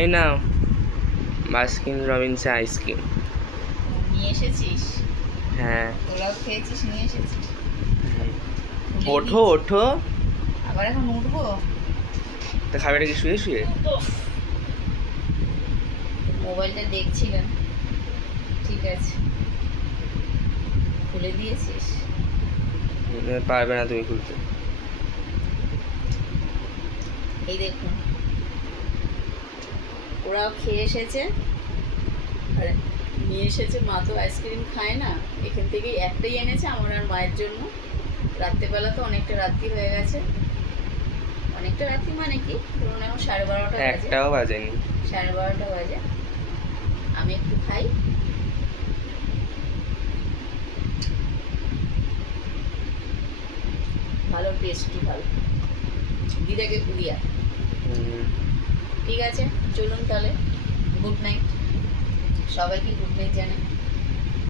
এই নাও Baskin রবিন্সে ice cream. নিয়ে এসেছিস? হ্যাঁ। তোরাও খেয়েছিস, নিয়ে এসেছিস? ওঠো ওঠো। আবার এখন উঠবো? তা খাবে কি শুয়ে শুয়ে? মোবাইলটা দেখছিলাম। ঠিক আছে, খুলে দিয়েছিস? পারবে না তুমি খুলতে। এই দেখুন, ওরাও খেয়ে এসেছে আর নিয়ে এসেছে। মা তো আইসক্রিম খায় না, এখান থেকেই একটাই এনেছে আমার আর মায়ের জন্য। রাত্রেবেলা তো অনেকটা রাত্রি হয়ে গেছে। অনেকটা রাত্রি মানে কি, ধরুন এখন 12:30 বাজে। একটাও বাজেনি। 12:30 বাজে। আমি একটু খাই। ভালো, টেস্টি ভালো। দিদাকে কুড়িয়া। ঠিক আছে, চলুন তাহলে। গুড নাইট, সবাইকে গুড নাইট জানাই।